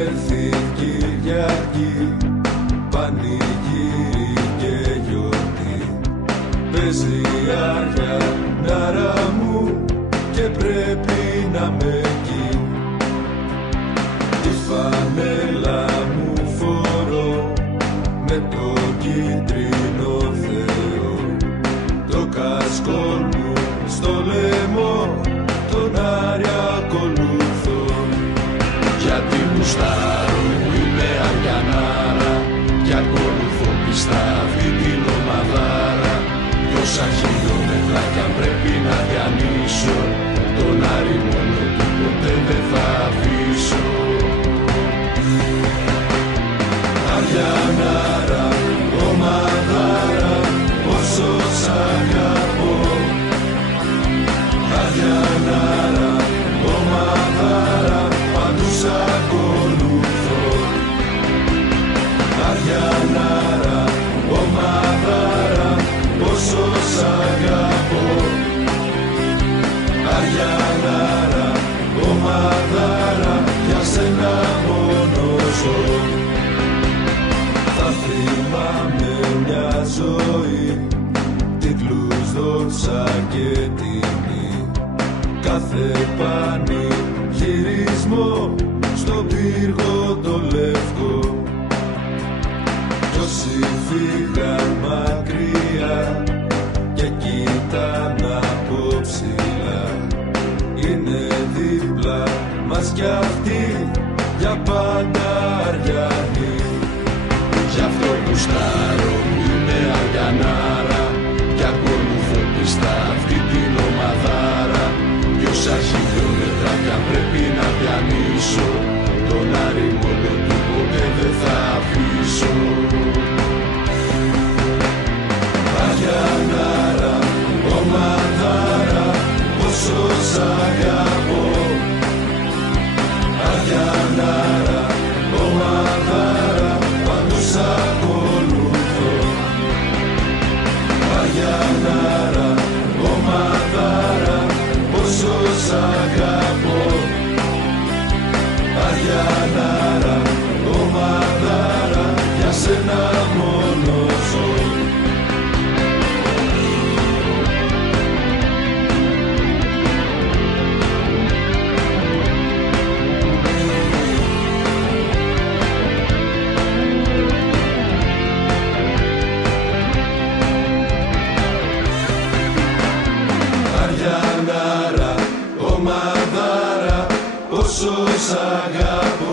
έρθει Κυριακή, πανηγύρι και γιορτή, παίζει Αριανάρα μου και πρέπει να με εκεί. Τη φανέλα μου φορώ με το κίτρινο Θεό, το κασκόλ μου στο λαιμό, τον Άρη ακολουθώ. Γιατί μουστάρω που είμαι Αριανάρα και ακολουθώ πιστά αυτή την ομαδάρα. Τόσα χιλιόμετρα κι αν πρέπει να διανύσω, τον Άρη μόνο του ποτέ δεν θα αφήσω. Αριανάρα, ομαδάρα, όσο σ' αγαπώ. Αριανάρα, ομαδάρα, παντού σ' ακολουθώ. Αριανάρα, ομαδάρα, όσο σ' αγαπώ. Αριανάρα, ομαδάρα, για σένα μόνο ζω. Θα θυμάμαι μια ζωή, τίτλους, δόξα και τιμή, κάθε πανηγυρισμό στον πύργο το λευκό. Κι όσοι φύγαν μακριά και κοίταν από ψηλά, είναι δίπλα μας κι αυτοί για πάντα Αριανοί. Γι' αυτό γουστάρω που είμαι Αριανάρα κι ακολουθώ πιστά αυτή την ομαδάρα. Κι όσα χιλιόμετρα κι αν πρέπει να διανύσω, τον Άρη μόνο του ποτέ δεν θα αφήσω. Αριανάρα, ομαδάρα, όσο σ' αγαπώ. Αριανάρα, ομαδάρα, παντού σ' ακολουθώ. Αριανάρα, ομαδάρα, όσο σ' αγαπώ. Αριανάρα, ομαδάρα, για σένα μόνο ζω. Αριανάρα, ομαδάρα, όσο σ' αγαπώ.